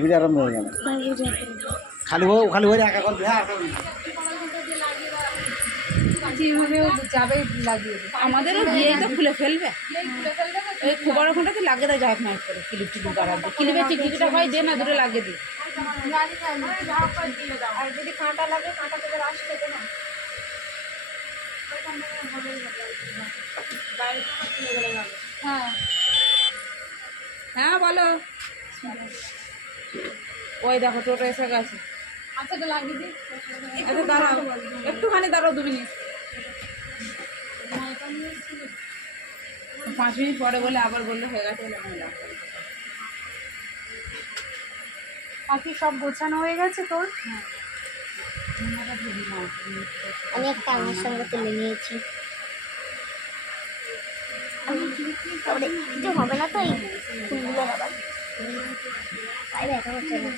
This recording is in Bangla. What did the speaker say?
বুঝে আরম্ভ হয়ে গেল। খালি খালি একা করবে। যাবে লাগিয়ে আমাদেরও গিয়েই তো খুলে ফেলবে। এই খবর ওখানটাতে লাগিয়ে দেয় যাই না করে ক্লিপ টিলিপ বাড়াবে। ক্লিপের টিকিটটা হয় দে না দুটো লাগিয়ে দিই। আর যদি কাঁটা লাগে কাঁটা থেকে রাশ খেতে না। হ্যাঁ হ্যাঁ বলো। ওই দেখো টোটো এসে গেছে। আচ্ছা তো লাগিয়ে দিই। আচ্ছা দাঁড়াও একটুখানি দাঁড়াও 2 মিনিট। 5 মিনিট পরে বলে আবার বললে হয়ে গেছে বলে আমি লাগবে। বাকি সব গোছানো হয়ে গেছে তোর? হ্যাঁ আমি একটা আমার সঙ্গে তুলে নিয়েছি। আমি কিছু হবে না তো এই ফুলগুলোর আবার তাই দেখা হচ্ছে না।